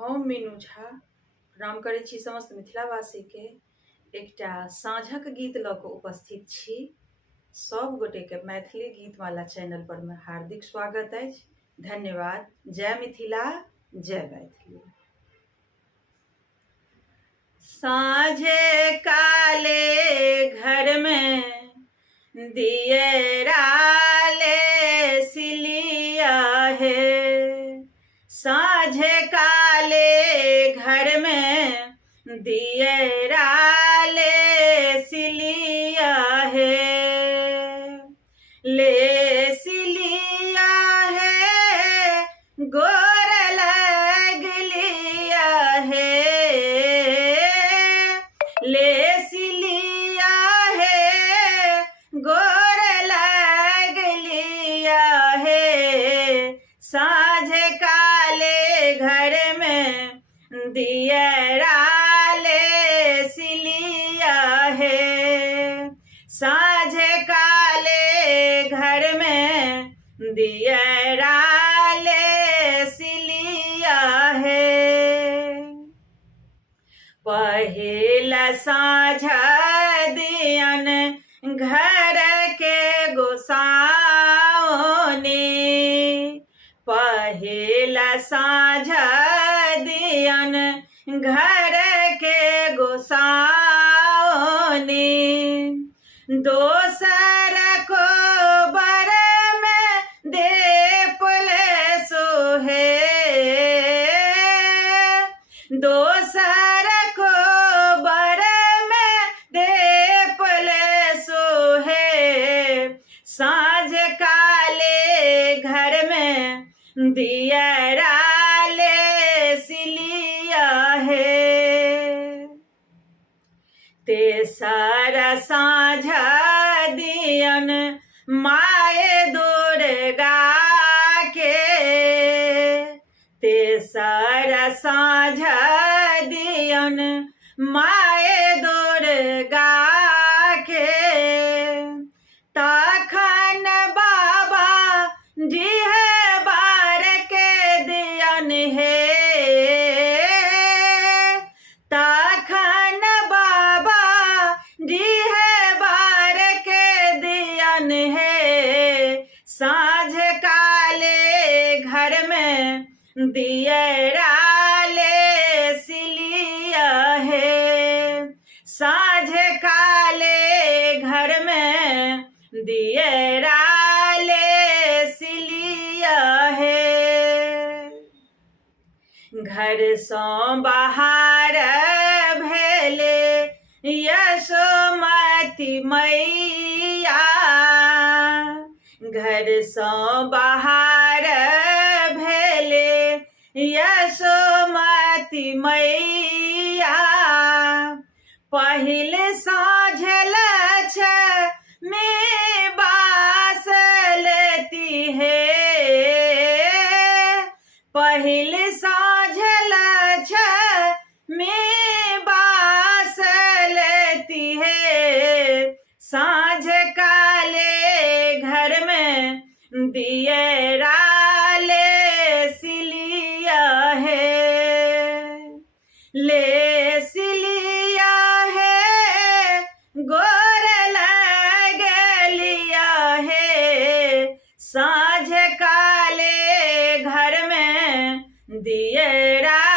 हम मीनू झा प्रणाम करै छी समस्त मिथिलावासी के। एकटा साँझक गीत लऽ कऽ उपस्थित छी। सब गोटे के मैथिली गीतमाला चैनल पर में हार्दिक स्वागत अछि। धन्यवाद। जय मिथिला, जय मैथिली। साँझे काले घर में दियरा ले सिलिया है, साँझे काले घर में दियरा ले सिलिया है, ले सिलिया है गोर लग लिया है, ले सिलिया है गोर लग लिया है, साँझ काले घर में दियरा ले सिलिया है, साँझ काले घर में दियरा ले सिलिया है। पहिल साँझ दियन घर के गोसाओं ने, पहिल साँझ दियन घर के गोसाओं ने, दोसर को बर में दे पुले सोहे, दोसर को बर में दे पुले सोहे, साँझ काले घर में दियरा ले सिलिया है। तेसर साँझ दियन माए दुर्गा के, तेसर साँझ दियन माए दुर्गा के, तखन बाबा जी है बार के दियन है, तखन बाबा जी है बार के दियन है, साँझ काले घर में दियरा ले सिलिया है, साँझ काले घर में दियरा ले सिलिया है। घर सो बाहर भेले यशोमती मैया, घर सो बाहर भेले यशोमती मैया, पहिल साँझ लक्ष्मी बास लेती है, पहिल साँझ लक्ष्मी बास लेती है, साँझ काले घर में दियरा ले सिलिया है, ले सिलिया है गोर लग लिया है, साँझ काले घर में दियरा